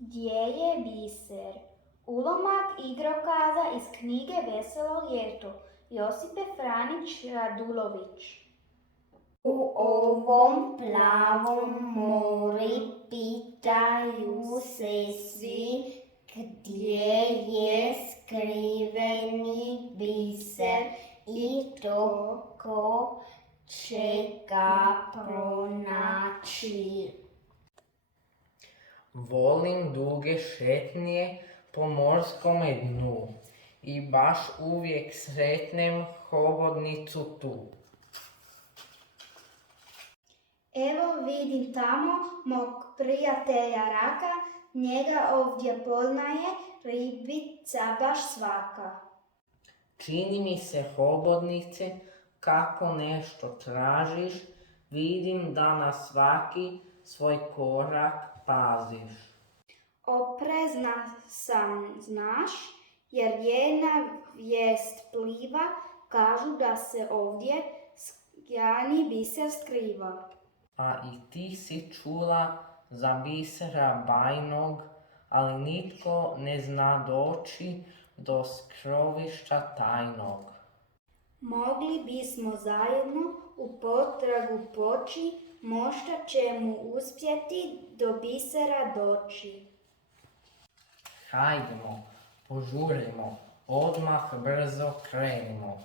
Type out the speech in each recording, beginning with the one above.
Gdje je biser? Ulomak igrokaza iz knjige Veselo ljeto. Josipe Franić Radulović. U ovom plavom mori pitaju se svi gdje je skriveni biser i to ko će ga pronaći. Volim duge šetnje po morskome dnu i baš uvijek sretnem hobotnicu tu. Evo vidim tamo mog prijatelja Raka, njega ovdje poznaje ribica baš svaka. Čini mi se hobotnice kako nešto tražiš, vidim da na svaki svoj korak paziš. Oprezna sam, znaš, jer jedna vijest pliva, kažu da se ovdje sjajni biser skriva. A i ti si čula za bisera bajnog, ali nitko ne zna doći do skrovišta tajnog. Mogli bismo zajedno u potragu poći, možda ćemo uspjeti do bisera doći. Hajdemo, požurimo, odmah brzo krenimo.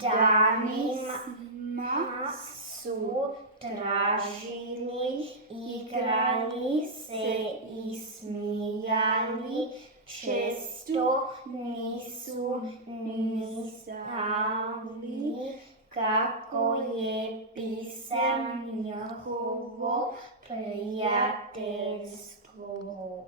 Danima su tražili, igrali se i smijali, često nisu ni znali kako je biser njihovo prijateljstvo.